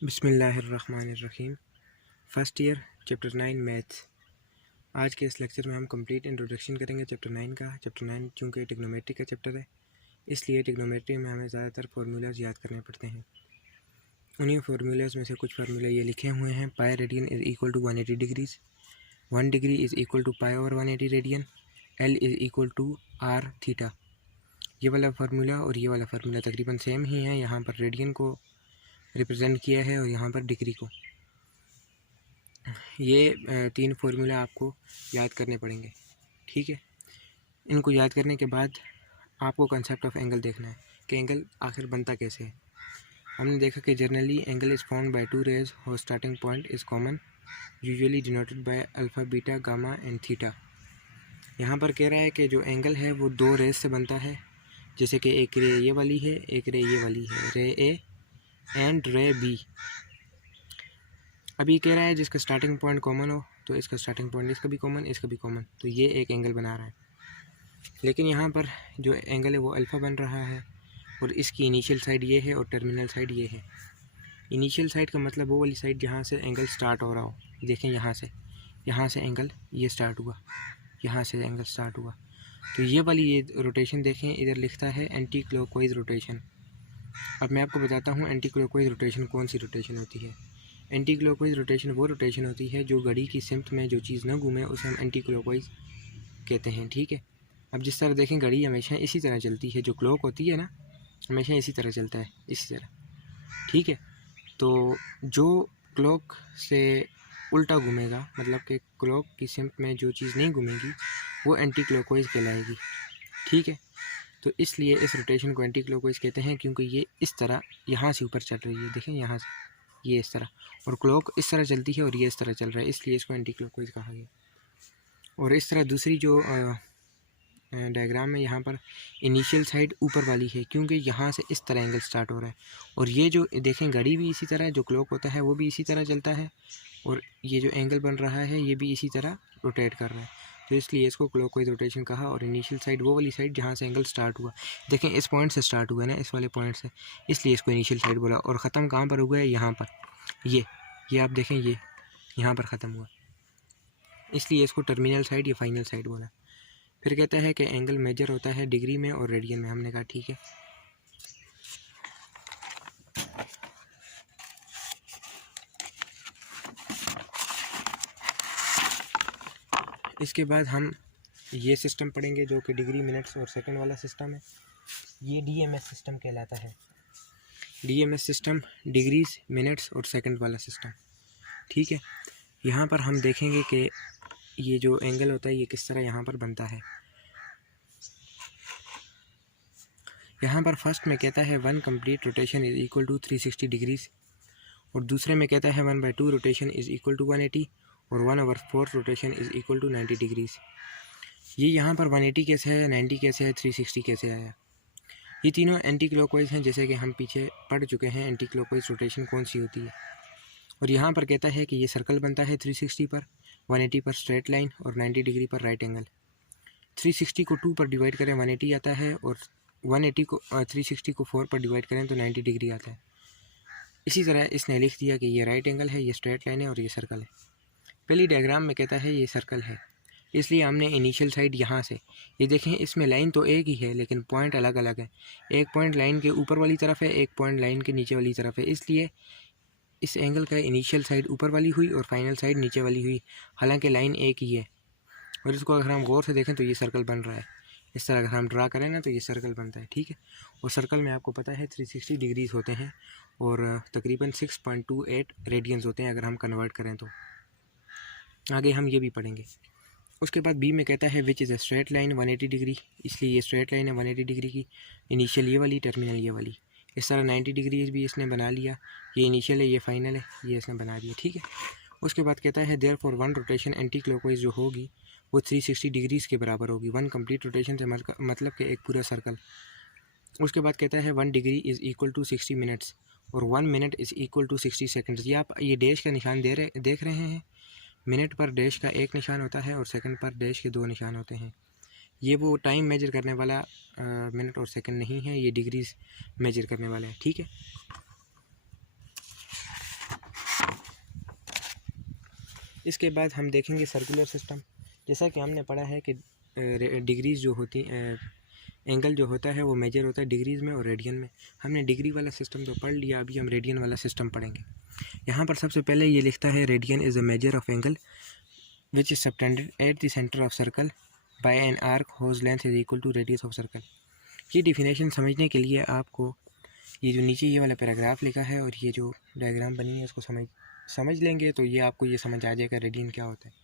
बिस्मिल्लाहिर्रहमानिर्रहीम। First year chapter 9 maths. आज के इस लेक्चर में हम कंप्लीट इंट्रोडक्शन करेंगे चैप्टर 9 का। चैप्टर 9 चूँकि ट्रिग्नोमेट्री का चैप्टर है, इसलिए ट्रिग्नोमेट्री में हमें ज़्यादातर फार्मूलाज याद करने पड़ते हैं। उन्हीं फार्मूलाज में से कुछ फार्मूला ये लिखे हुए हैं। Pi radian is equal to 180 degrees, 1 degree is equal to pi over 180 radian, L is equal to R theta. ये वाला फार्मूला और ये वाला फार्मूला तकरीबन सेम ही है। यहाँ पर रेडियन को रिप्रेजेंट किया है और यहाँ पर डिग्री को। ये तीन फार्मूला आपको याद करने पड़ेंगे, ठीक है। इनको याद करने के बाद आपको कंसेप्ट ऑफ एंगल देखना है कि एंगल आखिर बनता कैसे है। हमने देखा कि generally angle is found by two rays और starting point is common, usually denoted by alpha beta gamma and theta. यहाँ पर कह रहा है कि जो एंगल है वो दो रेज से बनता है, जैसे कि एक रे ये वाली है, एक रे ये वाली है, रे ए एंड रे बी। अभी कह रहा है जिसका स्टार्टिंग पॉइंट कॉमन हो, तो इसका स्टार्टिंग पॉइंट इसका भी कॉमन, इसका भी कॉमन, तो ये एक एंगल बना रहा है। लेकिन यहाँ पर जो एंगल है वो अल्फ़ा बन रहा है और इसकी इनिशियल साइड ये है और टर्मिनल साइड ये है। इनिशियल साइड का मतलब वो वाली साइड जहाँ से एंगल स्टार्ट हो रहा हो। देखें यहाँ से एंगल ये स्टार्ट हुआ, यहाँ से एंगल स्टार्ट हुआ, तो ये वाली ये रोटेशन देखें, इधर लिखता है एंटी क्लॉकवाइज रोटेशन। अब मैं आपको बताता हूँ एंटी क्लॉकवाइज रोटेशन कौन सी रोटेशन होती है। एंटी क्लॉकवाइज रोटेशन वो रोटेशन होती है जो घड़ी की सिमत में जो चीज़ ना घूमे उसे हम एंटी क्लॉकवाइज कहते हैं, ठीक है। अब जिस तरह देखें घड़ी हमेशा इसी तरह चलती है, जो क्लॉक होती है ना हमेशा इसी तरह चलता है, इसी तरह, ठीक है। तो जो क्लॉक से उल्टा घूमेगा, मतलब कि क्लॉक की सिमत में जो चीज़ नहीं घूमेगी वो एंटी क्लॉकवाइज कहलाएगी, ठीक है। तो इसलिए इस रोटेशन को एंटी क्लॉकवाइज कहते हैं, क्योंकि ये इस तरह यहाँ से ऊपर चल रही है, देखें यहाँ से ये इस तरह, और क्लॉक इस तरह चलती है और ये इस तरह चल रहा है, इसलिए इसको एंटी क्लॉकवाइज कहा गया। और इस तरह दूसरी जो डायग्राम में यहाँ पर इनिशियल साइड ऊपर वाली है, क्योंकि यहाँ से इस तरह एंगल स्टार्ट हो रहा है, और ये जो देखें घड़ी भी इसी तरह, जो क्लॉक होता है वो भी इसी तरह चलता है, और ये जो एंगल बन रहा है ये भी इसी तरह रोटेट कर रहा है, तो इसलिए इसको क्लॉकवाइज रोटेशन कहा। और इनिशियल साइड वो वाली साइड जहाँ से एंगल स्टार्ट हुआ, देखें इस पॉइंट से स्टार्ट हुआ है ना, इस वाले पॉइंट से, इसलिए इसको इनिशियल साइड बोला। और ख़त्म कहाँ पर हुआ है, यहाँ पर, ये आप देखें ये यहाँ पर ख़त्म हुआ, इसलिए इसको टर्मिनल साइड या फाइनल साइड बोला। फिर कहता है कि एंगल मेजर होता है डिग्री में और रेडियन में। हमने कहा ठीक है। इसके बाद हम ये सिस्टम पढ़ेंगे जो कि डिग्री मिनट्स और सेकंड वाला सिस्टम है। ये डीएमएस सिस्टम कहलाता है। डीएमएस सिस्टम डिग्रीज मिनट्स और सेकंड वाला सिस्टम, ठीक है। यहाँ पर हम देखेंगे कि ये जो एंगल होता है ये किस तरह यहाँ पर बनता है। यहाँ पर फर्स्ट में कहता है 1 complete rotation is equal to 360 degrees, और दूसरे में कहता है 1/2 रोटेशन इज़ इक्वल टू 180 और 1/4 rotation is equal to 90 degrees. ये यहाँ पर 180 कैसे है, 90 कैसे है, 360 कैसे आया। ये तीनों एंटी क्लॉकवाइज हैं, जैसे कि हम पीछे पढ़ चुके हैं एंटी क्लॉकवाइज रोटेशन कौन सी होती है। और यहाँ पर कहता है कि ये सर्कल बनता है 360 पर, 180 पर स्ट्रेट लाइन और 90 डिग्री पर राइट एंगल। 360 को 2 पर डिवाइड करें 180 आता है, और 180 को 360 को 4 पर डिवाइड करें तो 90 डिग्री आता है। इसी तरह इसने लिख दिया कि ये राइट एंगल है, ये स्ट्रेट लाइन है और ये सर्कल है। पहली डायग्राम में कहता है ये सर्कल है, इसलिए हमने इनिशियल साइड यहाँ से, ये देखें इसमें लाइन तो एक ही है लेकिन पॉइंट अलग अलग है। एक पॉइंट लाइन के ऊपर वाली तरफ है, एक पॉइंट लाइन के नीचे वाली तरफ है, इसलिए इस एंगल का इनिशियल साइड ऊपर वाली हुई और फाइनल साइड नीचे वाली हुई, हालांकि लाइन एक ही है। और इसको अगर हम गौर से देखें तो ये सर्कल बन रहा है, इस तरह अगर हम ड्रा करें ना तो ये सर्कल बनता है, ठीक है। और सर्कल में आपको पता है 360 डिग्रीज होते हैं और तकरीबन 6.28 रेडियंस होते हैं अगर हम कन्वर्ट करें तो। आगे हम ये भी पढ़ेंगे। उसके बाद बी में कहता है which is a straight line 180 degree, इसलिए ये स्ट्रेट लाइन है 180 डिग्री की, इनिशियल ये वाली, टर्मिनल ये वाली। इस तरह 90 डिग्री भी इसने बना लिया, ये इनिशियल है ये फाइनल है, ये इसने बना दिया, ठीक है। उसके बाद कहता है therefore 1 rotation anti clockwise जो होगी वो 360 डिग्रीज़ के बराबर होगी। 1 कंप्लीट रोटेशन से मतलब कि एक पूरा सर्कल। उसके बाद कहता है 1 degree is equal to 60 minutes और 1 minute is equal to 60 seconds. ये आप ये डैश का निशान देख रहे हैं। मिनट पर डैश का एक निशान होता है और सेकंड पर डैश के 2 निशान होते हैं। ये वो टाइम मेजर करने वाला मिनट और सेकंड नहीं है, ये डिग्रीज मेजर करने वाला है, ठीक है। इसके बाद हम देखेंगे सर्कुलर सिस्टम। जैसा कि हमने पढ़ा है कि डिग्रीज़ जो होती एंगल जो होता है वो मेजर होता है डिग्रीज़ में और रेडियन में। हमने डिग्री वाला सिस्टम तो पढ़ लिया, अभी हम रेडियन वाला सिस्टम पढ़ेंगे। यहाँ पर सबसे पहले ये लिखता है radian is a measure of angle which is subtended at the centre of circle by an arc whose length is equal to radius of circle. ये डिफिनेशन समझने के लिए आपको ये जो नीचे ये वाला पैराग्राफ लिखा है और ये जो डायग्राम बनी है इसको समझ लेंगे तो ये आपको ये समझ आ जाएगा रेडियन क्या होता है।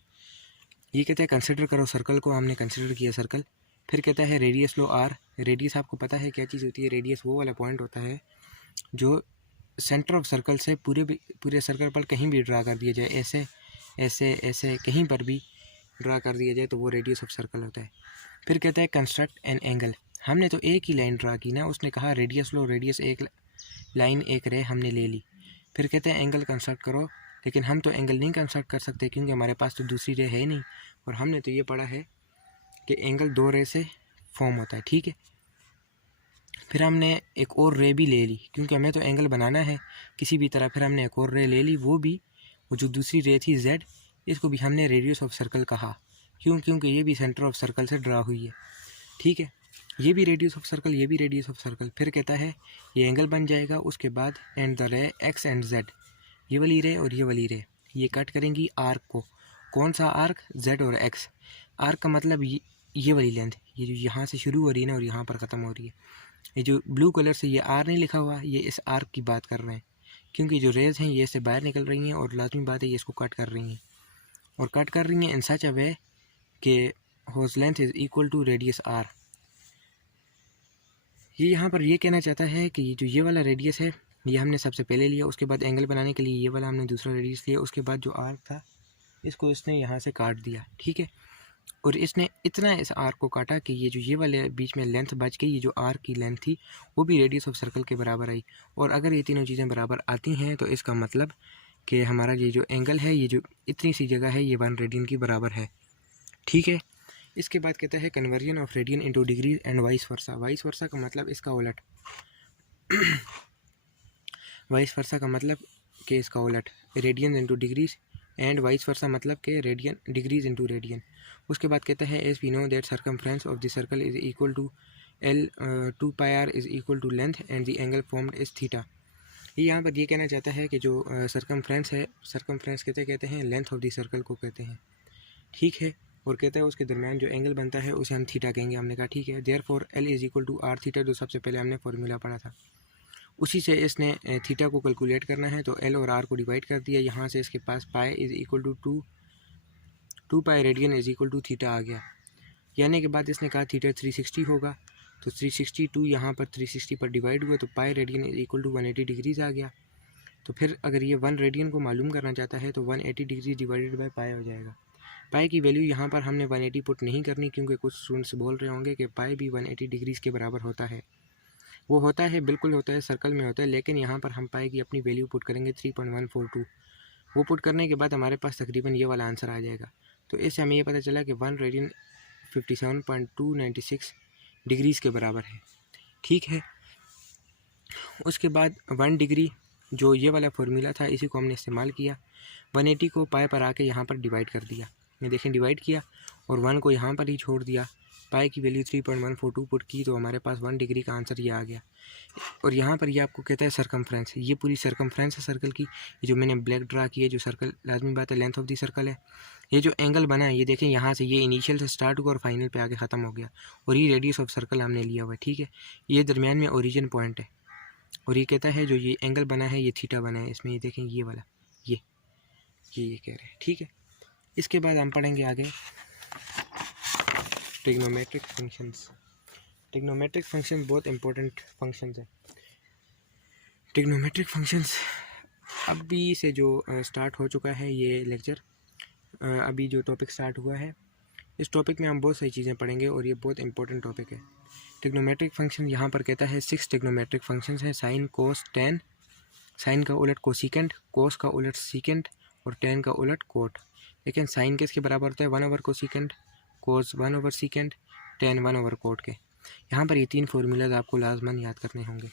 ये कहता है कंसिडर करो सर्कल को, हमने कंसिडर किया सर्कल। फिर कहता है रेडियस लो आर। रेडियस आपको पता है क्या चीज़ होती है, रेडियस वो वाला पॉइंट होता है जो सेंटर ऑफ सर्कल से पूरे सर्कल पर कहीं भी ड्रा कर दिया जाए, ऐसे ऐसे ऐसे कहीं पर भी ड्रा कर दिया जाए तो वो रेडियस ऑफ सर्कल होता है। फिर कहता है कंस्ट्रक्ट एन एंगल। हमने तो एक ही लाइन ड्रा की ना, उसने कहा रेडियस लो, रेडियस एक लाइन एक रे हमने ले ली। फिर कहते हैं एंगल कंस्ट्रक्ट करो, लेकिन हम तो एंगल नहीं कंस्ट्रक्ट कर सकते क्योंकि हमारे पास तो दूसरी रे है नहीं, और हमने तो ये पढ़ा है कि एंगल दो रे से फॉर्म होता है, ठीक है। फिर हमने एक और रे भी ले ली क्योंकि हमें तो एंगल बनाना है किसी भी तरह। फिर हमने एक और रे ले ली, वो जो दूसरी रे थी Z, इसको भी हमने रेडियस ऑफ सर्कल कहा। क्योंकि ये भी सेंटर ऑफ सर्कल से ड्रा हुई है, ठीक है। ये भी रेडियस ऑफ सर्कल, ये भी रेडियस ऑफ सर्कल। फिर कहता है ये एंगल बन जाएगा। उसके बाद एंड द रे X एंड Z, ये वाली रे और ये वाली रे, ये कट करेंगी आर्क को। कौन सा आर्क? Z और X। आर्क का मतलब ये वाली लेंथ, ये जो यहाँ से शुरू हो रही है ना और यहाँ पर ख़त्म हो रही है। ये जो ब्लू कलर से ये R नहीं लिखा हुआ, ये इस आर्क की बात कर रहे हैं क्योंकि जो रेज हैं ये इससे बाहर निकल रही हैं और लाजमी बात है ये इसको कट कर रही हैं, और कट कर रही हैं इन सच अ वे कि whose length is equal to radius R। ये यहाँ पर ये कहना चाहता है कि जो ये वाला रेडियस है ये हमने सबसे पहले लिया, उसके बाद एंगल बनाने के लिए ये वाला हमने दूसरा रेडियस लिया, उसके बाद जो आर्क था इसको इसने यहाँ से काट दिया, ठीक है। और इसने इतना इस आर्क को काटा कि ये जो ये वाले बीच में लेंथ बच गई, ये जो आर्क की लेंथ थी वो भी रेडियस ऑफ सर्कल के बराबर आई। और अगर ये तीनों चीज़ें बराबर आती हैं तो इसका मतलब कि हमारा ये जो एंगल है, ये जो इतनी सी जगह है, ये 1 रेडियन की बराबर है, ठीक है। इसके बाद कहता है conversion of radian into degree and vice versa. Vice versa का मतलब इसका उलट वाइस वर्सा का मतलब कि इसका उलट, radian into degrees, and vice versa मतलब कि रेडियन डिग्रीज इंटू रेडियन। उसके बाद कहता है as we know that circumference of the circle is equal to L 2 pi r is equal to length and the angle formed is theta. ये यहाँ पर ये कहना चाहता है कि जो सर्कमफ्रेंस है, सर्कमफ्रेंस कहते हैं लेंथ ऑफ द सर्कल को कहते हैं, ठीक है। और कहता है उसके दरमियान जो एंगल बनता है उसे हम थीटा कहेंगे। हमने कहा ठीक है। Therefore L is equal to R theta, जो सबसे पहले हमने फॉर्मूला पढ़ा था, उसी से इसने थीटा को कैलकुलेट करना है तो L और R को डिवाइड कर दिया। यहाँ से इसके पास pi is equal to 2 pi radian is equal to theta आ गया। यानी के बाद इसने कहा थीटा 360 होगा, तो 362 यहाँ पर 360 पर डिवाइड हुआ तो pi radian is equal to 180 degrees आ गया। तो फिर अगर ये 1 रेडियन को मालूम करना चाहता है तो 180 डिग्री डिवाइडेड बाय पाई हो जाएगा। पाई की वैल्यू यहाँ पर हमने 180 पुट नहीं करनी क्योंकि कुछ स्टूडेंट्स बोल रहे होंगे कि पाई भी 180 डिग्रीज के बराबर होता है। वो होता है, बिल्कुल होता है, सर्कल में होता है, लेकिन यहाँ पर हम पाई की अपनी वैल्यू पुट करेंगे 3.142। वो पुट करने के बाद हमारे पास तकरीबन ये वाला आंसर आ जाएगा। तो इससे हमें ये पता चला कि 1 रेडियन 57.296 डिग्रीज़ के बराबर है, ठीक है। उसके बाद 1 डिग्री जो ये वाला फार्मूला था इसी को हमने इस्तेमाल किया। 180 को पाई पर आके यहाँ पर डिवाइड कर दिया, ये देखें डिवाइड किया, और 1 को यहाँ पर ही छोड़ दिया। पाई की वैल्यू 3.142 पुट की तो हमारे पास 1 डिग्री का आंसर ये आ गया। और यहाँ पर ये आपको कहता है सर्कमफ्रेंस, ये पूरी सर्कमफ्रेंस है सर्कल की। ये जो मैंने ब्लैक ड्रा किया जो सर्कल, लाजमी बात है लेंथ ऑफ दी सर्कल है। ये जो एंगल बना है ये देखें, यहाँ से ये इनिशियल से स्टार्ट हुआ और फाइनल पे आके ख़त्म हो गया, और ये रेडियस ऑफ सर्कल हमने लिया हुआ है, ठीक है। ये दरमियान में ओरिजिन पॉइंट है, और ये कहता है जो ये एंगल बना है ये थीटा बना है इसमें, ये देखें ये वाला, ये कह रहे हैं, ठीक है। इसके बाद हम पढ़ेंगे आगे ट्रिग्नोमेट्रिक फंक्शंस। ट्रिग्नोमेट्रिक फंक्शंस बहुत इंपॉर्टेंट फंक्शंस हैं। ट्रिग्नोमेट्रिक फंक्शंस अभी से जो स्टार्ट हो चुका है ये लेक्चर, अभी जो टॉपिक स्टार्ट हुआ है, इस टॉपिक में हम बहुत सारी चीज़ें पढ़ेंगे और ये बहुत इंपॉर्टेंट टॉपिक है। ट्रिग्नोमेट्रिक फंक्शन यहाँ पर कहता है 6 ट्रिग्नोमेट्रिक फंक्शंस हैं। साइन, कोस, टेन। साइन का उलट कोसिकेंट, कोस का उलट सीकेंट और टेन का उलट कोट। लेकिन साइन किसके बराबर होता है? 1 over cosecant, cos 1 over secant, tan 1 over cot के। यहाँ पर ये 3 फार्मूलाज आपको लाजमन याद करने होंगे।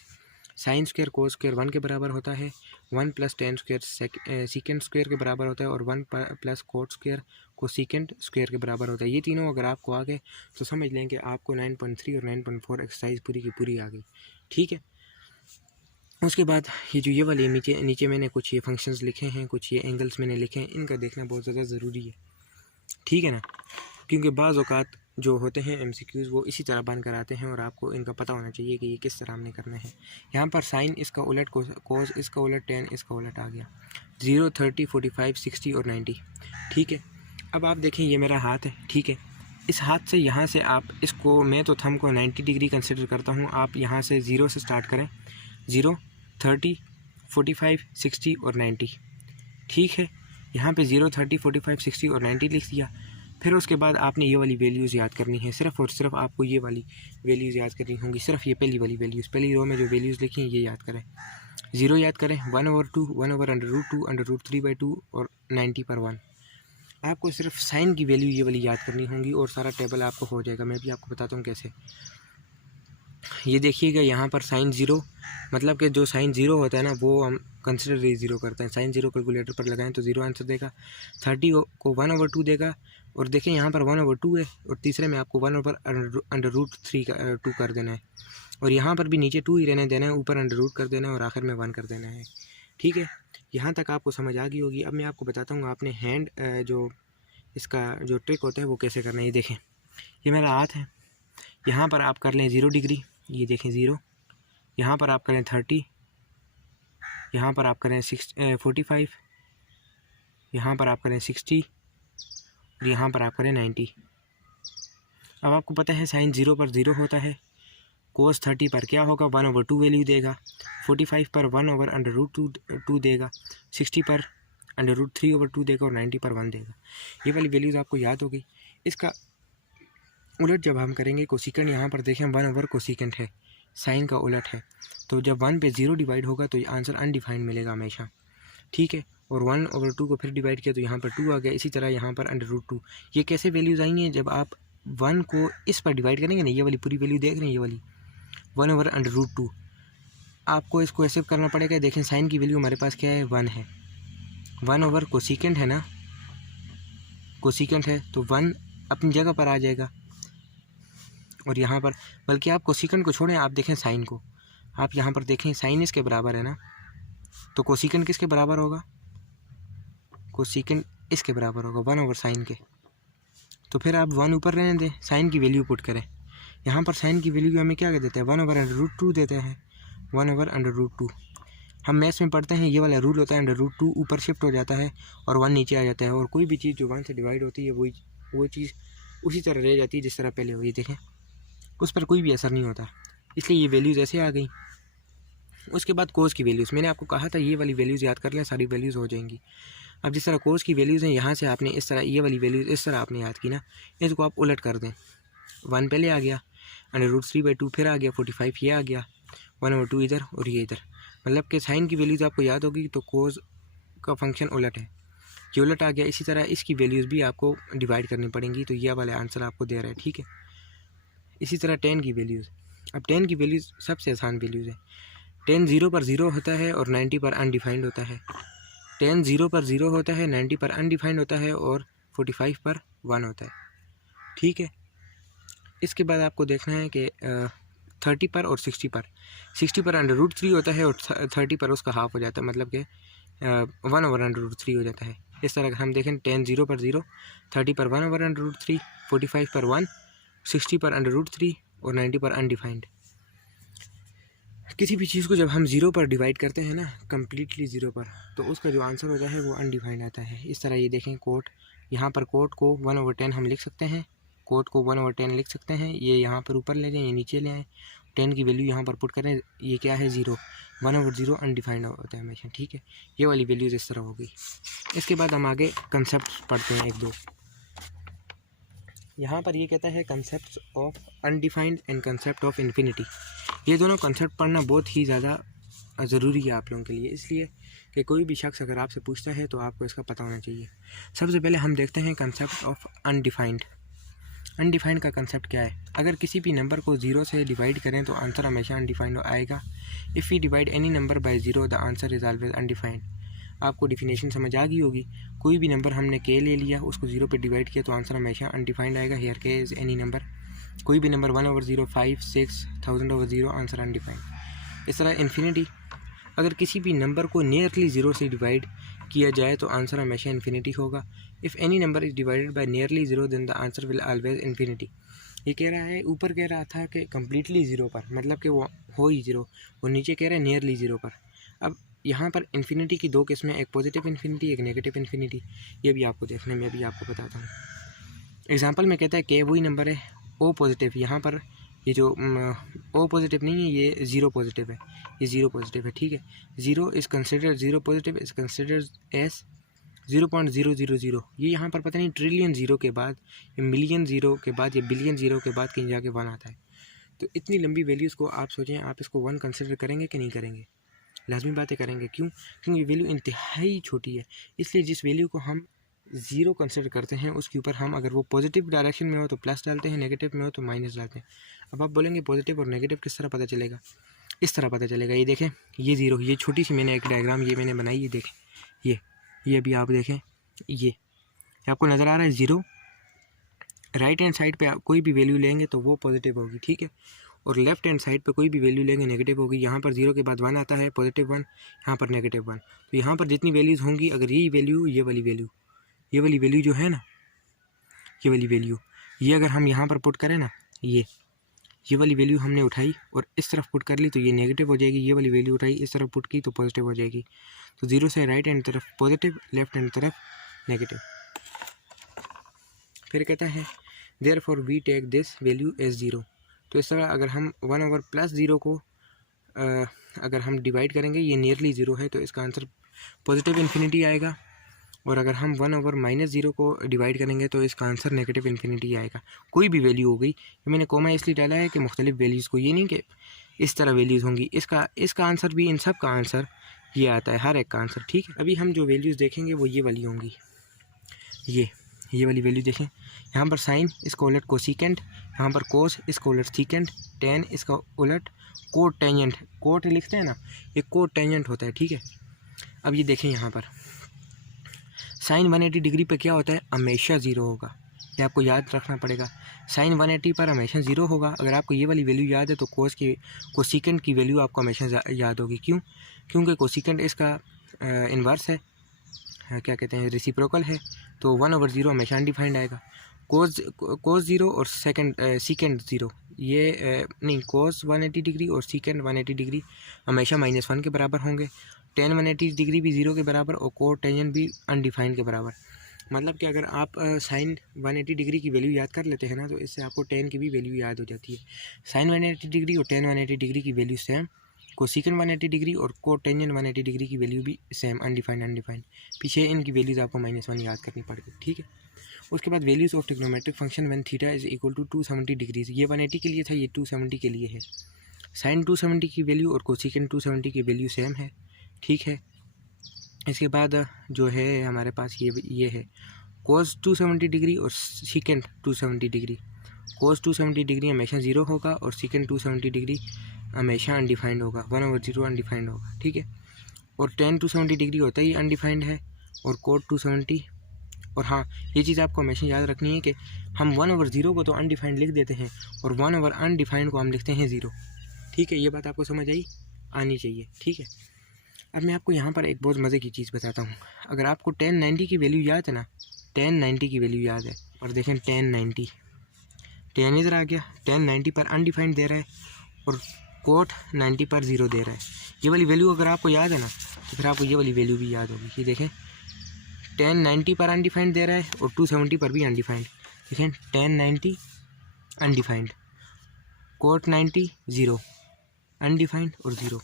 साइन स्क्वायर कोस स्क्वायर 1 के बराबर होता है, 1 plus ten square secant square के बराबर होता है, और 1 प्लस कोट स्क्वायर कोसीकेंड स्क्वायर के बराबर होता है। ये तीनों अगर आपको आ गए तो समझ लें कि आपको 9.3 और 9.4 एक्सरसाइज पूरी की पूरी आ गई। ठीक है, उसके बाद ये जो ये वाली नीचे मैंने कुछ ये फंक्शंस लिखे हैं, कुछ ये एंगल्स मैंने लिखे हैं, इनका देखना बहुत ज़्यादा ज़रूरी है। ठीक है ना, क्योंकि बाज़ औक़ात जो होते हैं MCQs वो इसी तरह बन कर आते हैं और आपको इनका पता होना चाहिए कि ये किस तरह हमने करना है। यहाँ पर साइन इसका उलट, कोस इसका उलट, टेन इसका उलट आ गया। 0, 30, 45, 60 और 90। ठीक है, अब आप देखें ये मेरा हाथ है। ठीक है, इस हाथ से यहाँ से आप इसको, मैं तो थंब को 90 डिग्री कंसिडर करता हूँ। आप यहाँ से 0 से स्टार्ट करें, 0, 30, 45, 60 और 90। ठीक है, यहाँ पे 0, 30, 45, 60 और 90 लिख दिया। फिर उसके बाद आपने ये वाली वैल्यूज़ याद करनी है, सिर्फ़ और सिर्फ आपको ये वाली वैल्यूज़ याद करनी होंगी। सिर्फ ये पहली वाली वैल्यूज़, पहली रो में जो वैल्यूज़ लिखी हैं ये याद करें। 0 याद करें, 1/2, 1/√2, √3/2 और 90 पर 1। आपको सिर्फ साइन की वैल्यू ये वाली याद करनी होंगी और सारा टेबल आपको हो जाएगा। मैं भी आपको बताता हूँ कैसे। ये देखिएगा यहाँ पर साइन 0, मतलब कि जो साइन 0 होता है ना वो हम कंसिडर 0 करते हैं। साइन 0 कैलकुलेटर पर लगाएं तो 0 आंसर देगा। 30 को 1/2 देगा, और देखें यहाँ पर 1/2 है, और तीसरे में आपको 1/√3 का 2 कर देना है, और यहाँ पर भी नीचे 2 ही रहने देना है, ऊपर √2 कर देना है और आखिर में 1 कर देना है। ठीक है, यहाँ तक आपको समझ आ गई होगी। अब मैं आपको बताता हूँ आपने हैंड जो इसका जो ट्रिक होता है वो कैसे करना है। ये देखें, ये मेरा हाथ है, यहाँ पर आप कर लें 0 डिग्री, ये देखें 0, यहाँ पर आप करें 30, यहाँ पर आप करें 45, यहाँ पर आप करें 60 और यहाँ पर आप करें 90। अब आपको पता है साइन 0 पर 0 होता है, कोस 30 पर क्या होगा, 1/2 वैल्यू देगा, 45 पर 1/√2 देगा, 60 पर √3/2 देगा और 90 पर 1 देगा। ये वाली वैल्यूज़ आपको याद होगी। इसका उलट जब हम करेंगे, कोसिकेंड यहाँ पर देखें 1/कोसिकेंड है, साइन का उलट है, तो जब 1 पे 0 डिवाइड होगा तो ये आंसर अनडिफाइंड मिलेगा हमेशा। ठीक है, और 1/2 को फिर डिवाइड किया तो यहाँ पर 2 आ गया। इसी तरह यहाँ पर √2। ये कैसे वैल्यूज़ आई हैं, जब आप 1 को इस पर डिवाइड करेंगे ना, ये वाली पूरी वैल्यू देख रहे हैं, ये वाली 1/√2, आपको इसको ऐसे करना पड़ेगा। देखें साइन की वैल्यू हमारे पास क्या है, 1 है, 1/कोसिकेंड है ना, कोसिकेंड है तो 1 अपनी जगह पर आ जाएगा। और यहाँ पर, बल्कि आप कोसिकेंड को छोड़ें, आप देखें साइन को, आप यहाँ पर देखें साइन इसके बराबर है ना, तो कोसिकेंड किसके बराबर होगा, कोसिकेंड इसके बराबर होगा 1/साइन के। तो फिर आप 1 ऊपर रहने दें, साइन की वैल्यू पुट करें। यहाँ पर साइन की वैल्यू हमें क्या देते हैं, 1/√2 देते हैं, 1/√2। हम मैथ्स में पढ़ते हैं ये वाला रूल होता है, √2 ऊपर शिफ्ट हो जाता है और 1 नीचे आ जाता है, और कोई भी चीज़ जो 1 से डिवाइड होती है वो चीज़ उसी तरह रह जाती है जिस तरह पहले हुई। देखें उस पर कोई भी असर नहीं होता, इसलिए ये वैल्यूज़ ऐसे आ गई। उसके बाद कोस की वैल्यूज़, मैंने आपको कहा था ये वाली वैल्यूज़ याद कर लें, सारी वैल्यूज़ हो जाएंगी। अब जिस तरह कोस की वैल्यूज़ हैं, यहाँ से आपने इस तरह ये वाली वैल्यूज़ इस तरह आपने याद की ना, इसको आप उलट कर दें। 1 पहले आ गया, √3/2 फिर आ गया, 45 ये आ गया, 1/2 इधर और ये इधर। मतलब कि साइन की वैल्यूज़ आपको याद होगी तो कोस का फंक्शन उलट है, ये उलट आ गया। इसी तरह इसकी वैल्यूज़ भी आपको डिवाइड करनी पड़ेंगी, तो ये वाला आंसर आपको दे रहा है। ठीक है, इसी तरह टेन की वैल्यूज़, अब टेन की वैल्यूज़ सबसे आसान वैल्यूज़ है। 10 0 पर 0 होता है और 90 पर अनडिफाइंड होता है। 10 0 पर 0 होता है, 90 पर अनडिफाइंड होता है और 45 पर 1 होता है। ठीक है, इसके बाद आपको देखना है कि 30 पर और 60 पर, 60 पर √3 होता है और 30 पर उसका हाफ हो जाता है, मतलब कि 1/√3 हो जाता है। इस तरह हम देखें 10 0 पर 0, 30 पर 1/√3, 45 पर 1, 60 पर √3 और 90 पर अनडिफाइंड। किसी भी चीज़ को जब हम 0 पर डिवाइड करते हैं ना, कम्प्लीटली 0 पर, तो उसका जो आंसर होता है वो अनडिफाइंड आता है। इस तरह ये देखें कोट, यहाँ पर कोट को 1/10 हम लिख सकते हैं, कोट को 1/10 लिख सकते हैं। ये यहाँ पर ऊपर ले जाएँ, ये नीचे ले आएँ, 10 की वैल्यू यहाँ पर पुट करें, ये क्या है 0, 1/0 अनडिफाइंड होता है हमेशा। ठीक है, ये वाली वैल्यूज़ इस तरह होगी। इसके बाद हम आगे कंसेप्ट पढ़ते हैं 1-2। यहाँ पर ये कहता है concept of undefined and concept of infinity. ये दोनों कंसेप्ट पढ़ना बहुत ही ज़्यादा ज़रूरी है आप लोगों के लिए, इसलिए कि कोई भी शख्स अगर आपसे पूछता है तो आपको इसका पता होना चाहिए। सबसे पहले हम देखते हैं कंसेप्ट ऑफ अनडिफाइंड। अनडिफाइंड का कंसेप्ट क्या है? अगर किसी भी नंबर को 0 से डिवाइड करें तो आंसर हमेशा अनडिफाइंड आएगा। If we divide any number by 0 the answer is always undefined. आपको डिफिनेशन समझ आ गई होगी। कोई भी नंबर हमने के ले लिया, उसको 0 पे डिवाइड किया तो आंसर हमेशा अनडिफाइंड आएगा। हेयर के इज़ एनी नंबर। कोई भी नंबर 1/0, 5, 6, 1000/0 आंसर अनडिफाइंड। इस तरह इन्फिनिटी, अगर किसी भी नंबर को नियरली 0 से डिवाइड किया जाए तो आंसर हमेशा इन्फिनिटी होगा। If any number is divided by nearly 0 then the answer will always infinity. ये कह रहा है, ऊपर कह रहा था कि कम्प्लीटली 0 पर, मतलब कि वो हो ही 0, और नीचे कह रहा है नियरली 0 पर। अब यहाँ पर इन्फिनिटी की दो किस्में, एक पॉजिटिव इन्फिनिटी, एक नेगेटिव इन्फिनिटी। ये भी आपको देखने में भी आपको बताता हूँ। एग्जाम्पल में कहता है कि वही नंबर है ओ पॉजिटिव, यहाँ पर ये जो ओ पॉजिटिव नहीं है, ये 0 पॉजिटिव है, ये 0 पॉजिटिव है, ठीक है। 0 is considered 0 positive is considered as 0.000। ये यहाँ पर पता नहीं ट्रिलियन ज़ीरो के बाद, या मिलियन ज़ीरो के बाद, या बिलियन ज़ीरो के बाद कहीं जाके 1 आता है। तो इतनी लंबी वैल्यूज़ को आप सोचें, आप इसको 1 कंसिडर करेंगे कि नहीं करेंगे? लाजमी बातें करेंगे। क्यों? क्योंकि ये वैल्यू इंतहाई छोटी है। इसलिए जिस वैल्यू को हम 0 कंसिडर करते हैं उसके ऊपर हम, अगर वो पॉजिटिव डायरेक्शन में हो तो प्लस डालते हैं, नेगेटिव में हो तो माइनस डालते हैं। अब आप बोलेंगे पॉजिटिव और नेगेटिव किस तरह पता चलेगा? इस तरह पता चलेगा। ये देखें, ये 0, ये छोटी सी मैंने एक डायग्राम ये मैंने बनाई, ये देखें, ये अभी आप देखें, ये आपको नज़र आ रहा है 0। राइट हैंड साइड पे कोई भी वैल्यू लेंगे तो वो पॉजिटिव होगी, ठीक है, और लेफ्ट हैंड साइड पे कोई भी वैल्यू लेंगे नेगेटिव होगी। यहाँ पर 0 के बाद 1 आता है, पॉजिटिव 1, यहाँ पर नेगेटिव 1। तो यहाँ पर जितनी वैल्यूज़ होंगी, अगर यही वैल्यू, ये वाली वैल्यू जो है ना, ये वाली वैल्यू, ये अगर हम यहाँ पर पुट करें ना, ये वाली वैल्यू हमने उठाई और इस तरफ पुट कर ली तो ये नेगेटिव हो जाएगी। ये वाली वैल्यू उठाई, इस तरफ पुट की तो पॉजिटिव हो जाएगी। तो 0 से राइट हैंड तरफ पॉजिटिव, लेफ्ट हैंड तरफ नेगेटिव। फिर कहता है therefore we take this value as 0। तो इस तरह अगर हम 1/+0 को अगर हम डिवाइड करेंगे, ये नियरली 0 है तो इसका आंसर पॉजिटिव इन्फिनिटी आएगा। और अगर हम 1/-0 को डिवाइड करेंगे तो इसका आंसर नेगेटिव इन्फिनिटी आएगा। कोई भी वैल्यू हो गई, मैंने कोमा इसलिए डाला है कि मुख्तलिफ वैल्यूज़ को, ये नहीं कि इस तरह वैल्यूज़ होंगी। इसका आंसर भी, इन सब का आंसर ये आता है, हर एक का आंसर, ठीक है। अभी हम जो वैल्यूज़ देखेंगे वो ये वाली होंगी। ये वाली वैल्यू देखें, यहाँ पर साइन, इसका उलट कोसिकेंट, यहाँ पर कोस, इसका उलट सीकेंट, टेन, इसका उलट कोट टेंजेंट। कोट लिखते हैं ना, एक कोट टेंजेंट होता है, ठीक है। अब ये देखें, यहाँ पर साइन 180 डिग्री पे क्या होता है? हमेशा 0 होगा, ये आपको याद रखना पड़ेगा। साइन 180 पर हमेशा 0 होगा। अगर आपको ये वाली वैल्यू याद है तो कोसिकेंट की वैल्यू आपको हमेशा याद होगी। क्यों? क्योंकि कोसिकेंट इसका इन्वर्स है, क्या कहते हैं, रेसिप्रोकल है, तो 1/0 हमेशा अनडिफाइंड आएगा। कोस 0 और सीकेंट 0, ये नहीं, कोस 180 डिग्री और सीकेंट 180 डिग्री हमेशा -1 के बराबर होंगे। टेन 180 डिग्री भी 0 के बराबर और कोट टेंजेंट भी अनडिफाइंड के बराबर। मतलब कि अगर आप साइन 180 डिग्री की वैल्यू याद कर लेते हैं ना, तो इससे आपको टेन की भी वैल्यू याद हो जाती है। साइन 180 डिग्री और टेन 180 डिग्री की वैल्यू सेम, कोसिकेंट 180 डिग्री और कोट टेंजेंट 180 डिग्री की वैल्यू भी सेम, अनडिफाइंड। पीछे इनकी वैल्यूज़ आपको -1 याद करनी पड़ेगी, ठीक है। उसके बाद values of trigonometric function when theta is equal to 270 degrees. ये 180 के लिए था, ये 270 के लिए है। साइन 270 की वैल्यू और कोसिकेंट 270 की वैल्यू सेम है, ठीक है। इसके बाद जो है हमारे पास ये है कोस 270 डिग्री और सीकेंट 270 डिग्री। कोस 270 डिग्री हमेशा 0 होगा और सीकेंट 270 डिग्री हमेशा अनडिफाइंड होगा, 1/0 अनडिफाइंड होगा, ठीक है। और टेन 270 डिग्री होता ही अनडिफाइंड है, और कोट 270। और हाँ, ये चीज़ आपको हमेशा याद रखनी है कि हम 1/0 को तो अनडिफाइंड लिख देते हैं और 1/अनडिफाइंड को हम लिखते हैं 0, ठीक है। ये बात आपको समझ आनी चाहिए, ठीक है। अब मैं आपको यहाँ पर एक बहुत मज़े की चीज़ बताता हूँ। अगर आपको 1090 की वैल्यू याद है ना, 1090 की वैल्यू याद है, और देखें 1090, 10 इधर आ गया, 1090 पर अनडिफाइंड दे रहा है और कोट 90 पर 0 दे रहा है। ये वाली वैल्यू अगर आपको याद है ना, तो फिर आपको ये वाली वैल्यू भी याद होगी। ये देखें, 1090 पर अनडिफाइंड दे रहा है और 270 पर भी अनडिफाइंड। देखें, 1090 अनडिफाइंड, कोट 90 0, अनडिफाइंड और 0।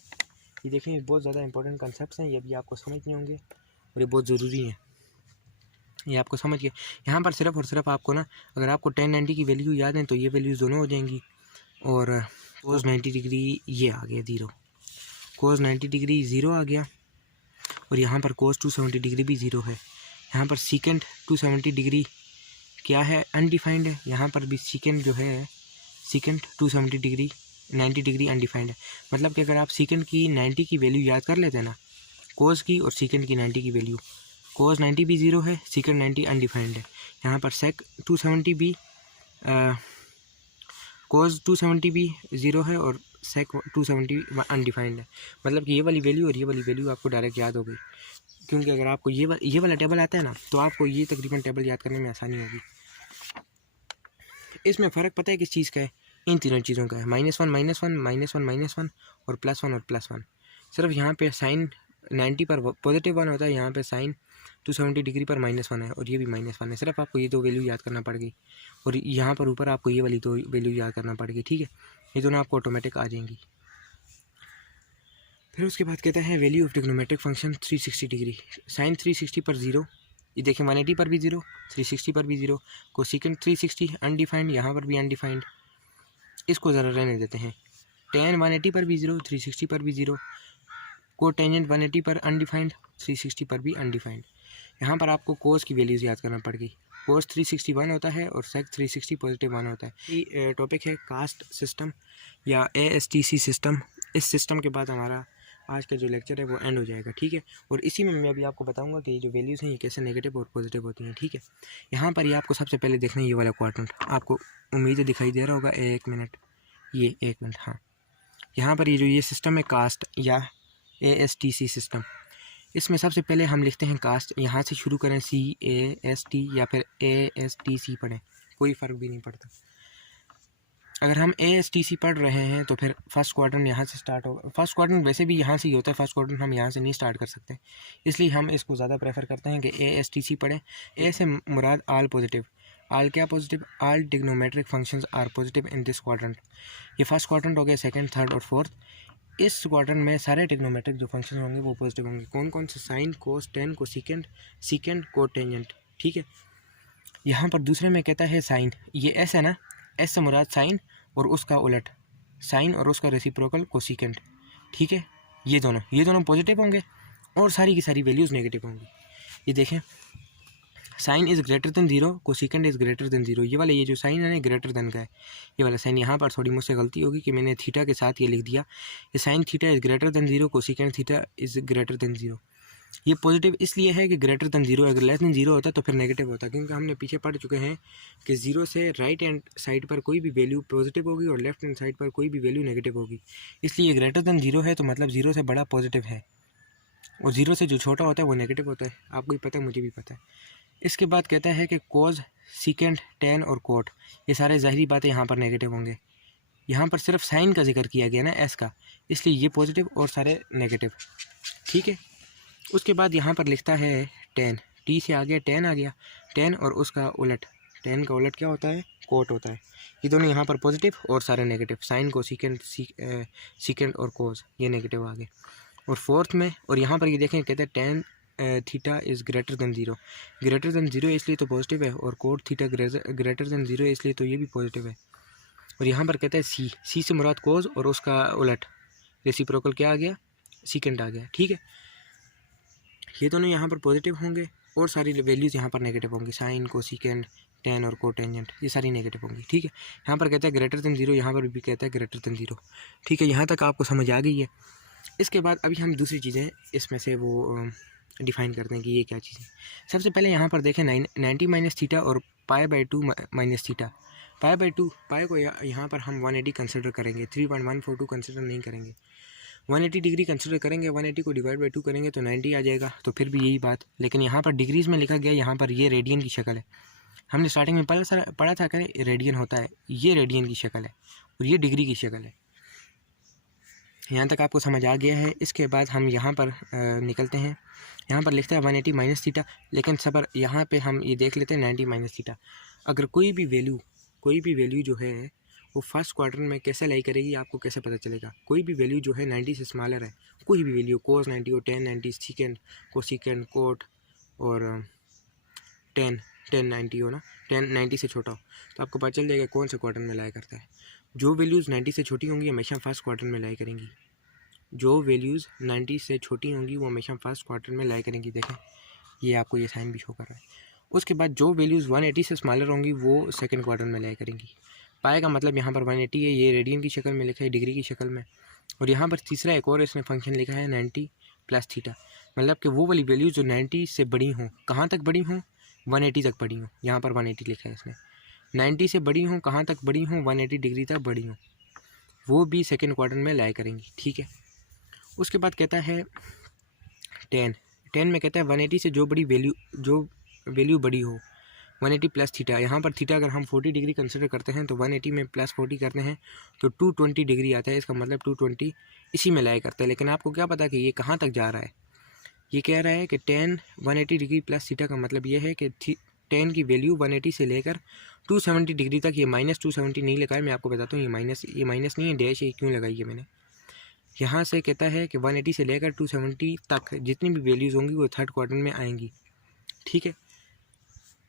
ये देखें, ये बहुत ज़्यादा इंपॉर्टेंट कंसेप्ट्स हैं, ये भी आपको समझने होंगे और ये बहुत ज़रूरी हैं, ये आपको समझ के। यहाँ पर सिर्फ और सिर्फ आपको ना, अगर आपको 1090 की वैल्यू याद है तो ये वैल्यूज़ दोनों हो जाएंगी। और कोस 90 डिग्री ये आ गया 0, कोस 90 डिग्री 0 आ गया, और यहाँ पर कोस 270 डिग्री भी 0 है। यहाँ पर सीकेंट 270 डिग्री क्या है, अनडिफाइंड है। यहाँ पर भी सीकेंड जो है, सीकेंड 270 डिग्री 90 डिग्री अनडिफाइंड है। मतलब कि अगर आप सीकेंड की 90 की वैल्यू याद कर लेते हैं ना, कोस की और सीकेंड की 90 की वैल्यू, कोस 90 भी ज़ीरो है, सीकेंड 90 अनडिफाइंड है। यहाँ पर सेक 270 भी कोस 270 भी ज़ीरो है और सेक 270 अनडिफाइंड है। मतलब कि ये वाली वैल्यू और ये वाली वैल्यू आपको डायरेक्ट याद हो गई, क्योंकि अगर आपको ये वाला टेबल आता है ना, तो आपको ये तकरीबन टेबल याद करने में आसानी होगी। इसमें फ़र्क पता है किस चीज़ का है, इन तीनों चीज़ों का है, -1 -1 -1 और +1 सिर्फ यहाँ पे साइन 90 पर पॉजिटिव 1 होता है, यहाँ पे साइन 270 डिग्री पर -1 है और ये भी -1 है। सिर्फ आपको ये दो वैल्यू याद करना पड़ेगी और यहाँ पर ऊपर आपको ये वाली दो वैल्यू याद करना पड़ेगी, ठीक है। ये दोनों आपको ऑटोमेटिक आ जाएंगी। फिर उसके बाद कहता है value of trigonometric function 360 degree, sine 360 पर 0, ये देखें 180 पर भी 0, 360 पर भी 0, कोसेकेंड 360 अनडिफाइंड, यहाँ पर भी अनडिफाइंड, इसको ज़रा रहने देते हैं। टेन 180 पर भी 0, 360 पर भी 0, को टेंजेंट 180 पर अनडिफाइंड, 360 पर भी अनडिफाइंड। यहाँ पर आपको कोस की वैल्यूज़ याद करना पड़ेगी। कोस 361 होता है और सेक 360 +1 होता है। ये टॉपिक है कास्ट सिस्टम या ASTC सिस्टम। इस सिस्टम के बाद हमारा आज का जो लेक्चर है वो एंड हो जाएगा, ठीक है। और इसी में मैं अभी आपको बताऊंगा कि ये जो वैल्यूज़ हैं ये कैसे नेगेटिव और पॉजिटिव होती हैं, ठीक है। यहाँ पर ये आपको सबसे पहले देखना है ये वाला क्वाड्रेंट, आपको उम्मीद है दिखाई दे रहा होगा। एक मिनट, हाँ, यहाँ पर ये सिस्टम है कास्ट या ASTC सिस्टम। इसमें सबसे पहले हम लिखते हैं कास्ट, यहाँ से शुरू करें CAST या फिर ASTC पढ़ें, कोई फ़र्क भी नहीं पड़ता। अगर हम ASTC पढ़ रहे हैं तो फिर फर्स्ट क्वाड्रेंट यहाँ से स्टार्ट होगा। फर्स्ट क्वाड्रेंट वैसे भी यहाँ से ही होता है, फर्स्ट क्वाड्रेंट हम यहाँ से नहीं स्टार्ट कर सकते, इसलिए हम इसको ज़्यादा प्रेफर करते हैं कि ASTC पढ़ें। ए से मुराद आल पॉजिटिव, आल क्या positive, all trigonometric functions are positive in this quadrant. ये फर्स्ट क्वाड्रेंट हो गया, सेकंड, थर्ड और फोर्थ। इस क्वाड्रेंट में सारे ट्रिग्नोमेट्रिक जो फंक्शन होंगे वो पॉजिटिव होंगे। कौन कौन से, साइन, कोस, टेन, कोसेकेंड, सीकेंड, कोटेंजेंट, ठीक है। यहाँ पर दूसरे में कहता है साइन, ये एस है ना, एस से मुराद साइन और उसका उलट, साइन और उसका रेसिप्रोकल कोसेकेंड, ठीक है। ये दोनों पॉजिटिव होंगे और सारी की सारी वैल्यूज़ नेगेटिव होंगी। ये देखें, sine is greater than 0, cosecant is greater than 0। ये जो साइन है ना ग्रेटर देन का है, ये वाला साइन। यहाँ पर थोड़ी मुझसे गलती होगी कि मैंने थीटा के साथ ये लिख दिया, ये sine theta is greater than 0, cosecant theta is greater than 0। ये पॉजिटिव इसलिए है कि ग्रेटर देन 0, अगर लेस देन 0 होता तो फिर नेगेटिव होता, क्योंकि हमने पीछे पढ़ चुके हैं कि 0 से राइट हैंड साइड पर कोई भी वैल्यू पॉजिटिव होगी और लेफ्ट हैंड साइड पर कोई भी वैल्यू नेगेटिव होगी। इसलिए ग्रेटर देन 0 है तो मतलब 0 से बड़ा पॉजिटिव है और 0 से जो छोटा होता है वो नेगेटिव होता है। आपको भी पता है, मुझे भी पता है। इसके बाद कहता है कि कोज, सीकेंड, टेन और कोट, ये सारे ज़ाहिरी बातें यहाँ पर नेगेटिव होंगे। यहाँ पर सिर्फ साइन का जिक्र किया गया ना, एस का, इसलिए ये पॉजिटिव और सारे नेगेटिव, ठीक है। उसके बाद यहाँ पर लिखता है टेन, टी से आ गया टेन आ गया, टेन और उसका उलट, टेन का उलट क्या होता है, कोट होता है। ये दोनों यहाँ पर पॉजिटिव और सारे नेगेटिव, साइन को सीकेंड और कोज, ये नेगेटिव आ गए। और फोर्थ में, और यहाँ पर ये देखें कहते हैं tan theta is greater than 0, greater than 0 इसलिए तो पॉजिटिव है, और कोट थीटा ग्रेटर देन 0 इसलिए तो ये भी पॉजिटिव है। और यहाँ पर कहते हैं सी से मुराद कोज और उसका उलट, रेसिप्रोकल क्या आ गया, सीकेंड आ गया, ठीक है। ये दोनों यहाँ पर पॉजिटिव होंगे और सारी वैल्यूज़ यहाँ पर नेगेटिव होंगी, साइन, कोसेकेंड, टेन और कोटेंजेंट, ये सारी नेगेटिव होंगी, ठीक है। यहाँ पर कहता है ग्रेटर देन 0, यहाँ पर भी कहता है ग्रेटर देन 0, ठीक है। यहाँ तक आपको समझ आ गई है। इसके बाद अभी हम दूसरी चीज़ें इसमें से वो डिफ़ाइन करते हैं कि ये क्या चीज़ है। सबसे पहले यहाँ पर देखें 90 माइनस थीटा और π/2 माइनस थीटा। π/2, पाई को यहाँ पर हम 180 कंसिडर करेंगे, 3.142 कंसिडर नहीं करेंगे, 180 डिग्री कंसिडर करेंगे। 180 को डिवाइड बाई 2 करेंगे तो 90 आ जाएगा, तो फिर भी यही बात। लेकिन यहाँ पर डिग्रीज़ में लिखा गया, यहाँ पर ये रेडियन की शक्ल है। हमने स्टार्टिंग में पढ़ा था कि रेडियन होता है, ये रेडियन की शक्ल है और ये डिग्री की शक्ल है। यहाँ तक आपको समझ आ गया है। इसके बाद हम यहाँ पर निकलते हैं। यहाँ पर लिखता है 180 माइनस थीटा, लेकिन सबर यहाँ पे हम ये देख लेते हैं 90 माइनस थीटा। अगर कोई भी वैल्यू जो है वो फर्स्ट क्वार्टर में कैसे लाई करेगी, आपको कैसे पता चलेगा। कोई भी वैल्यू जो है 90 से स्मॉलर है, कोई भी वैल्यू, कोस 90 और 10 90, सीकेंड, कोसेकेंड, कोट और 10 90 हो ना, 10 90 से छोटा हो, तो आपको पता चल जाएगा कौन से क्वार्टर में लाई करता है। जो वैल्यूज़ 90 से छोटी होंगी हमेशा फर्स्ट क्वार्टर में लाई करेंगी, जो वैल्यूज़ 90 से छोटी होंगी वो हमेशा फर्स्ट क्वार्टर में लाई करेंगी। देखें ये आपको ये साइन भी शो कर रहा है। उसके बाद जो वैल्यूज़ 180 से स्मॉलर होंगी वो सेकंड क्वाड्रेंट में लाया करेंगी। पाई का मतलब यहाँ पर 180 है, ये रेडियन की शक्ल में लिखा है, डिग्री की शक्ल में। और यहाँ पर तीसरा एक और इसने फंक्शन लिखा है 90 प्लस थीटा, मतलब कि वो वाली वैल्यू जो 90 से बड़ी हों, कहाँ तक बड़ी हों, 180 तक बड़ी हों। यहाँ पर 180 लिखा है इसने, 90 से बड़ी हों, कहाँ तक बड़ी हों, 180 डिग्री तक बड़ी हों, वो भी सेकेंड क्वाड्रेंट में लाया करेंगी। ठीक है। उसके बाद कहता है 10 में कहता है 180 से जो वैल्यू बड़ी हो, 180 प्लस थीटा। यहाँ पर थीटा अगर हम 40 डिग्री कंसिडर करते हैं तो 180 में प्लस 40 करते हैं तो 220 डिग्री आता है। इसका मतलब 220 इसी में लाया करता है। लेकिन आपको क्या पता कि ये कहाँ तक जा रहा है। ये कह रहा है कि 180 डिग्री प्लस थीटा का मतलब ये है कि 10 की वैल्यू 180 से लेकर 270 डिग्री तक। ये -270 नहीं लगाया, मैं आपको बताता हूँ। ये माइनस नहीं है, डैश ये क्यों लगाई है मैंने। यहाँ से कहता है कि 180 से लेकर 270 तक जितनी भी वैल्यूज़ होंगी वो थर्ड क्वाड्रेंट में आएंगी। ठीक है।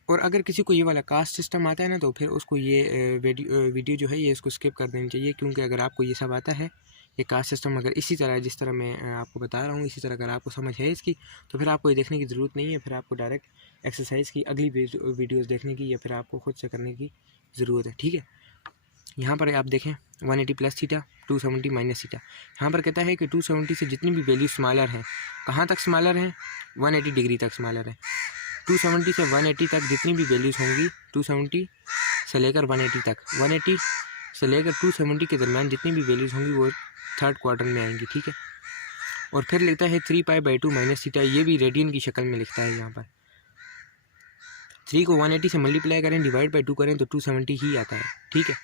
और अगर किसी को ये वाला कास्ट सिस्टम आता है ना, तो फिर उसको ये वीडियो जो है ये इसको स्किप कर देनी चाहिए, क्योंकि अगर आपको ये सब आता है, ये कास्ट सिस्टम अगर इसी तरह जिस तरह मैं आपको बता रहा हूँ इसी तरह अगर आपको समझ है इसकी, तो फिर आपको ये देखने की ज़रूरत नहीं है। फिर आपको डायरेक्ट एक्सरसाइज की अगली वीडियोज़ देखने की या फिर आपको खुद से करने की ज़रूरत है। ठीक है। यहाँ पर आप देखें 180 प्लस थीटा, 270 माइनस थीटा। यहाँ पर कहता है कि 270 से जितनी भी वैल्यू स्मॉलर हैं, कहाँ तक स्मॉलर हैं, 180 डिग्री तक स्मॉलर है। 270 से 180 तक जितनी भी वैल्यूज़ होंगी, 270 से लेकर 180 तक, 180 से लेकर 270 के दरमियान जितनी भी वैल्यूज़ होंगी वो थर्ड क्वाड्रेंट में आएंगी। ठीक है। और फिर लिखता है 3π/2 माइनस थीटा, ये भी रेडियन की शक्ल में लिखता है। यहाँ पर 3 को 180 से मल्टीप्लाई करें, डिवाइड बाई 2 करें तो 270 ही आता है। ठीक है।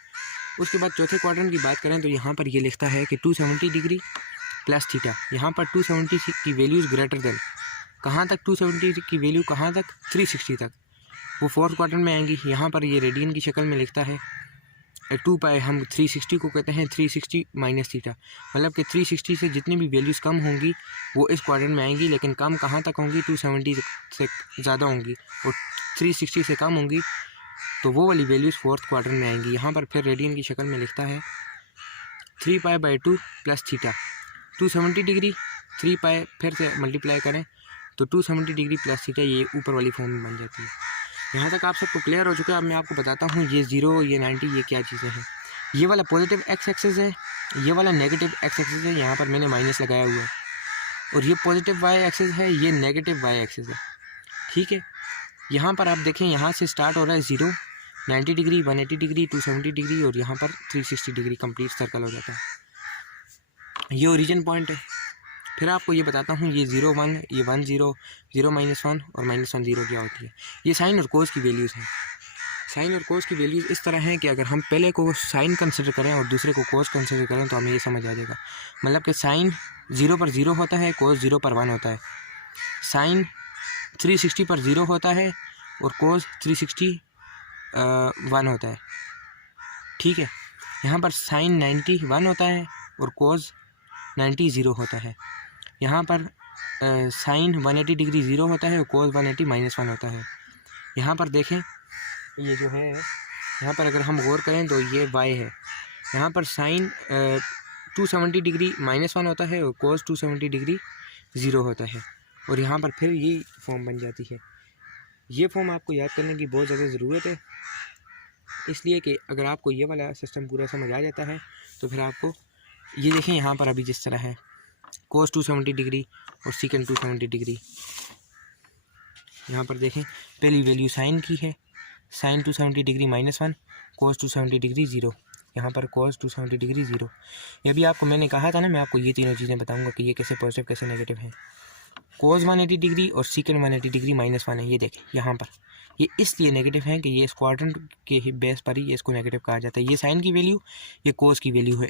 उसके बाद चौथे क्वाड्रेंट की बात करें तो यहाँ पर ये लिखता है कि 270 डिग्री प्लस थीटा। यहाँ पर 270 की वैल्यूज़ ग्रेटर देन, कहाँ तक 270 की वैल्यू, कहाँ तक, 360 तक, वो फोर्थ क्वाड्रेंट में आएंगी। यहाँ पर ये रेडियन की शक्ल में लिखता है 2π, हम 360 को कहते हैं 360 माइनस थीटा, मतलब कि 360 से जितनी भी वैल्यूज़ कम होंगी वो इस क्वाड्रेंट में आएंगी। लेकिन कम कहाँ तक होंगी, 270 से ज़्यादा होंगी, और 360 से कम होंगी तो वो वाली वैल्यूज़ फोर्थ क्वाड्रेंट में आएंगी। यहाँ पर फिर रेडियन की शक्ल में लिखता है 3π/2 प्लस थीटा, 270 डिग्री, 3π फिर से मल्टीप्लाई करें तो 270 डिग्री प्लस थीटा, ये ऊपर वाली फॉर्म में बन जाती है। यहाँ तक आप सबको क्लियर हो चुका है। अब मैं आपको बताता हूँ ये 0, ये 90, ये क्या चीज़ें हैं। ये वाला पॉजिटिव एक्स एक्सिस है, ये वाला नेगेटिव एक्स एक्सिस है, यहाँ पर मैंने माइनस लगाया हुआ है। और ये पॉजिटिव वाई एक्सिस है, ये नेगेटिव वाई एक्सिस है। ठीक है। यहाँ पर आप देखें, यहाँ से स्टार्ट हो रहा है 0, 90 डिग्री, 180 डिग्री, 270 डिग्री, और यहाँ पर 360 डिग्री कंप्लीट सर्कल हो जाता है। ये ओरिजिन पॉइंट है। फिर आपको ये बताता हूँ, ये 0 1, ये 1 0, 0 -1 और -1 0 क्या होती है। ये साइन और कोस की वैल्यूज़ हैं। साइन और कोस की वैल्यूज़ इस तरह हैं कि अगर हम पहले को साइन कंसिडर करें और दूसरे को कोस कंसिडर करें तो हमें ये समझ आ जाएगा। मतलब कि साइन 0 पर 0 होता है, कोस 0 पर 1 होता है। साइन 360 पर 0 होता है और कोस 360 1 होता है। ठीक है। यहाँ पर साइन 90 1 होता है और कोस 90 0 होता है। यहाँ पर साइन 180 डिग्री 0 होता है और कोस 180 -1 होता है। यहाँ पर देखें, ये जो है, यहाँ पर अगर हम गौर करें तो ये y है। यहाँ पर साइन 270 डिग्री -1 होता है और कोस 270 डिग्री 0 होता है। और यहाँ पर फिर ये फॉर्म बन जाती है। ये फॉर्म आपको याद करने की बहुत ज़्यादा ज़रूरत है, इसलिए कि अगर आपको ये वाला सिस्टम पूरा समझ आ जाता है तो फिर आपको ये देखें, यहाँ पर अभी जिस तरह है कोस 270 डिग्री और सीकेंड 270 डिग्री। यहाँ पर देखें, पहली वैल्यू साइन की है, साइन 270 डिग्री -1, कोस 270 डिग्री 0। यहाँ पर कोस 270 डिग्री 0। ये भी आपको मैंने कहा था ना, मैं आपको ये तीनों चीज़ें बताऊँगा कि ये कैसे पॉजिटिव कैसे नेगेटिव है। कोस 180 डिग्री और सीकेंड 180 डिग्री -1 है। ये देखें यहाँ पर ये इसलिए नेगेटिव है कि ये इस क्वाड्रेंट के बेस पर ही इसको नेगेटिव कहा जाता है। ये साइन की वैल्यू, ये कोस की वैल्यू है।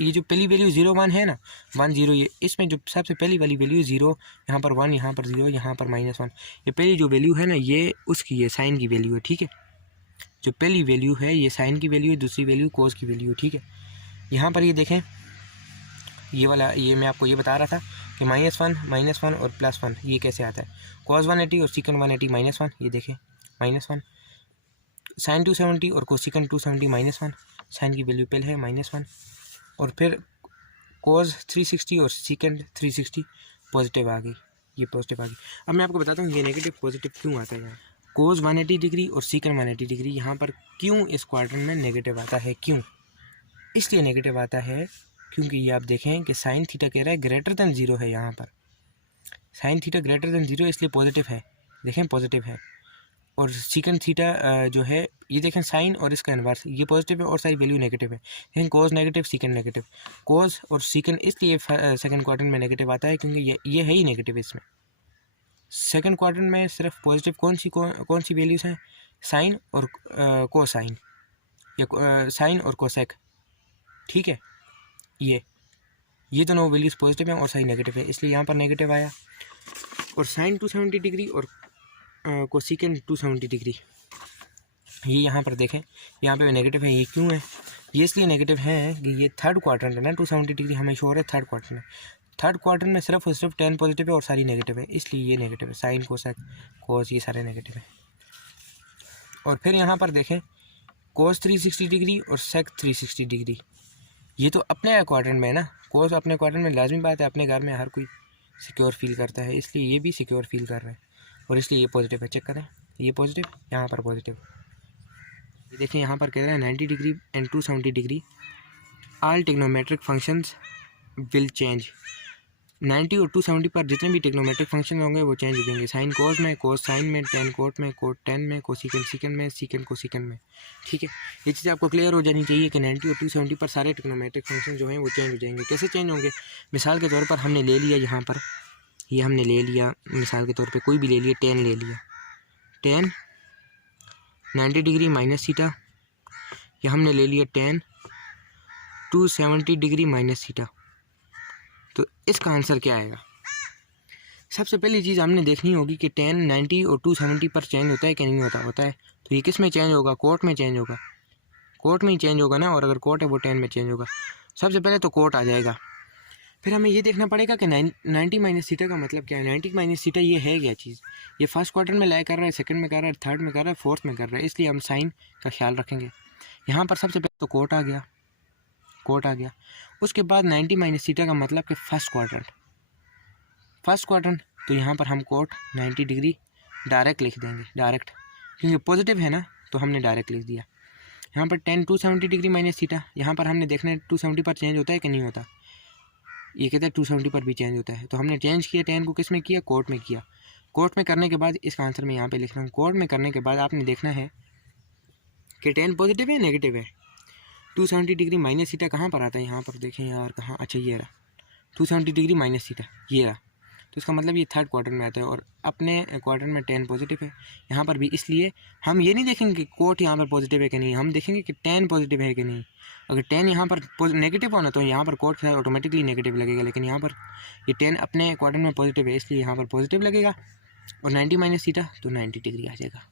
ये जो पहली वैल्यू 0 1 है ना, 1 0, ये इसमें जो सबसे पहली वाली वैल्यू 0, यहाँ पर 1, यहाँ पर 0, यहाँ पर -1, ये पहली जो वैल्यू है ना, ये उसकी ये साइन की वैल्यू है। ठीक है। जो पहली वैल्यू है ये साइन की वैल्यू है, दूसरी वैल्यू कोस की वैल्यू है। ठीक है। यहाँ पर ये देखें, ये वाला, ये मैं आपको ये बता रहा था कि -1 और +1 ये कैसे आता है। कोस 180 और सीकेंड 180 -1, ये देखें -1, साइन 270 और कोसिकेंड 270 -1, साइन की वैल्यू पहले है -1, और फिर कोस 360 और सीकेंड 360 पॉजिटिव आ गई, ये पॉजिटिव आ गई। अब मैं आपको बताता हूँ ये नेगेटिव पॉजिटिव क्यों आता है यहाँ। कोस 180 डिग्री और सीकन 180 डिग्री। यहाँ पर क्यों इस क्वाड्रेंट में नेगेटिव आता है, क्यों? इसलिए नेगेटिव आता है क्योंकि ये आप देखें कि साइन थीटा कह रहा है ग्रेटर देन 0 है। यहाँ पर साइन थीटा ग्रेटर देन 0 इसलिए पॉजिटिव है, देखें पॉजिटिव है। और सीकन थीटा जो है ये देखें साइन और इसका इन्वर्स ये पॉजिटिव है और सारी वैल्यू नेगेटिव है। लेकिन कोस नेगेटिव सीकन नेगेटिव, कोस और सीकन इसलिए सेकंड क्वाड्रेंट में नेगेटिव आता है क्योंकि ये है ही नेगेटिव। इसमें सेकंड क्वाड्रेंट में सिर्फ पॉजिटिव कौन सी वैल्यूज़ हैं, साइन और कोसाइन या साइन और कोसेक, ठीक है। ये दोनों वैल्यूज़ पॉजिटिव हैं और साइन नेगेटिव है, इसलिए यहाँ पर नेगेटिव आया। और साइन 270 डिग्री और कोसिकन 270 डिग्री ये यहाँ पर देखें, यहाँ पे नेगेटिव है। ये क्यों है? ये इसलिए नेगेटिव है कि ये थर्ड क्वाड्रेंट है ना, 270 डिग्री हमें शो हो रहा है थर्ड क्वाड्रेंट में। थर्ड क्वाड्रेंट में सिर्फ और सिर्फ 10 पॉजिटिव है और सारी नेगेटिव है, इसलिए ये नेगेटिव है। साइन कोसेक कोस ये सारे नेगेटिव है। और फिर यहाँ पर देखें कोस 360 डिग्री और सेक 360 डिग्री, ये तो अपने क्वाड्रेंट में है ना। कोस अपने क्वाड्रेंट में लाजमी बात है, अपने घर में हर कोई सिक्योर फील करता है, इसलिए ये भी सिक्योर फील कर रहे हैं और इसलिए ये पॉजिटिव है। चेक करें, ये पॉजिटिव, यहाँ पर पॉजिटिव। ये देखें यहाँ पर कह रहा है 90 degree and 270 degree all trigonometric functions will change. 90 और 270 पर जितने भी टेक्नोमेट्रिक फंक्शन होंगे वो चेंज हो जाएंगे। साइन कोस में, कोस साइन में, टेन कोट में, कोट टेन में, कोसिकन सीकन में, सीकन कोसिकन में, ठीक है। ये चीज़ आपको क्लियर हो जानी चाहिए कि 90 और 270 पर सारे टेक्नोमेट्रिक फंक्शन जो हैं वो चेंज हो जाएंगे। कैसे चेंज होंगे? मिसाल के तौर पर हमने ले लिया यहाँ पर, ये हमने ले लिया मिसाल के तौर पे कोई भी ले लिया, टेन ले लिया, टेन 90 डिग्री माइनस थीटा, या हमने ले लिया टेन 270 डिग्री माइनस थीटा। तो इसका आंसर क्या आएगा? सबसे पहली चीज़ हमने देखनी होगी कि टेन 90 और 270 पर चेंज होता है कि नहीं होता है। तो ये किस में चेंज होगा? कोट में चेंज होगा, कोट में ही चेंज होगा ना। और अगर कोट है वो टेन में चेंज होगा। सबसे पहले तो कोट आ जाएगा। फिर हमें ये देखना पड़ेगा कि 90 माइनस थीटा का मतलब क्या है। 90 माइनस थीटा ये है क्या चीज़? ये फर्स्ट क्वार्टर में लाया कर रहा है, सेकंड में कर रहा है, थर्ड में कर रहा है, फोर्थ में कर रहा है, इसलिए हम साइन का ख्याल रखेंगे। यहाँ पर सबसे पहले तो कोट आ गया, कोट आ गया। उसके बाद 90 माइनस थीटा का मतलब कि फर्स्ट क्वाड्रेंट, तो यहाँ पर हम कोट 90 डिग्री डायरेक्ट लिख देंगे, डायरेक्ट, क्योंकि पॉजिटिव है ना तो हमने डायरेक्ट लिख दिया। यहाँ पर 10 270 डिग्री माइनस थीटा, यहाँ पर हमने देखना है 270 पर चेंज होता है कि नहीं होता। ये कहता है 270 पर भी चेंज होता है, तो हमने चेंज किया 10 को, किस में किया? कोट में किया। कोट में करने के बाद इसका आंसर मैं यहाँ पे लिख रहा हूँ। कोट में करने के बाद आपने देखना है कि 10 पॉजिटिव है नेगेटिव है। 270 डिग्री माइनस थीटा कहाँ पर आता है? यहाँ पर देखें यार, कहाँ, अच्छा ये रहा 270 डिग्री माइनस थीटा, ये रहा। तो इसका मतलब ये थर्ड क्वाड्रेंट में आता है और अपने क्वाड्रेंट में 10 पॉजिटिव है। यहाँ पर भी इसलिए हम ये नहीं देखेंगे कि कोट यहाँ पर पॉजिटिव है कि नहीं, हम देखेंगे कि 10 पॉजिटिव है कि नहीं। अगर 10 यहाँ पर नेगेटिव होना तो यहाँ पर कोट ऑटोमेटिकली नेगेटिव लगेगा, लेकिन यहाँ पर ये 10 अपने क्वाड्रेंट में पॉजिटिव है इसलिए यहाँ पर पॉजिटिव लगेगा। और 90 माइनस थीटा तो 90 डिग्री आ जाएगा।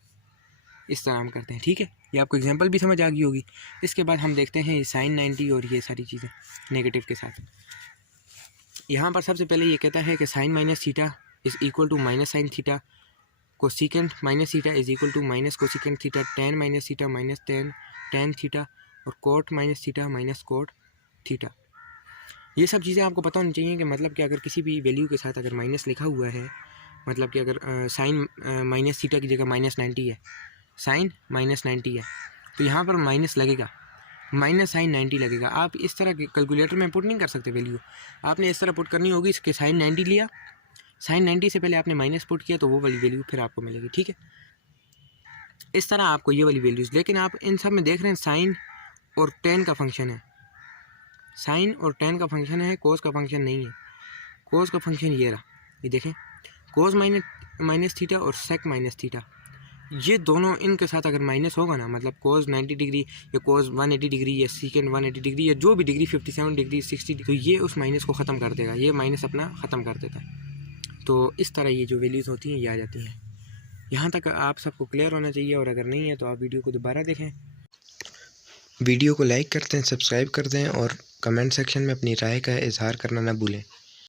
इस तरह हम करते हैं, ठीक है। ये आपको एग्जांपल भी समझ आ गई होगी। इसके बाद हम देखते हैं साइन 90 और ये सारी चीज़ें नेगेटिव के साथ। यहाँ पर सबसे पहले ये कहता है कि sine minus theta is equal to minus sine theta, cosecant minus theta is equal to minus cosecant theta, tan minus theta minus tan theta, और cot minus theta minus cot theta. ये सब चीज़ें आपको पता होनी चाहिए कि मतलब कि अगर किसी भी वैल्यू के साथ अगर माइनस लिखा हुआ है, मतलब कि अगर साइन माइनस थीटा की जगह माइनस 90 है, साइन माइनस 90 है, तो यहाँ पर माइनस लगेगा, माइनस साइन 90 लगेगा। आप इस तरह के कैलकुलेटर में पुट नहीं कर सकते वैल्यू, आपने इस तरह पुट करनी होगी। इसके साइन 90 लिया, साइन 90 से पहले आपने माइनस पुट किया तो वो वाली वैल्यू फिर आपको मिलेगी, ठीक है। इस तरह आपको ये वाली वैल्यूज़, लेकिन आप इन सब में देख रहे हैं साइन और टेन का फंक्शन है, साइन और टेन का फंक्शन है, कोस का फंक्शन नहीं है। कोस का फंक्शन ये रहा, ये देखें, कोस माइनस थीटा और सेक माइनस थीटा, ये दोनों इनके साथ अगर माइनस होगा ना, मतलब कोस 90 डिग्री या कोस 180 डिग्री या सीकेंड 180 डिग्री या जो भी डिग्री 57 डिग्री 60 डिग्री, तो ये उस माइनस को ख़त्म कर देगा, ये माइनस अपना ख़त्म कर देता है। तो इस तरह ये जो वैल्यूज़ होती हैं ये आ जाती हैं। यहाँ तक आप सबको क्लियर होना चाहिए, और अगर नहीं है तो आप वीडियो को दोबारा देखें। वीडियो को लाइक कर दें, सब्सक्राइब कर दें और कमेंट सेक्शन में अपनी राय का इजहार करना ना भूलें।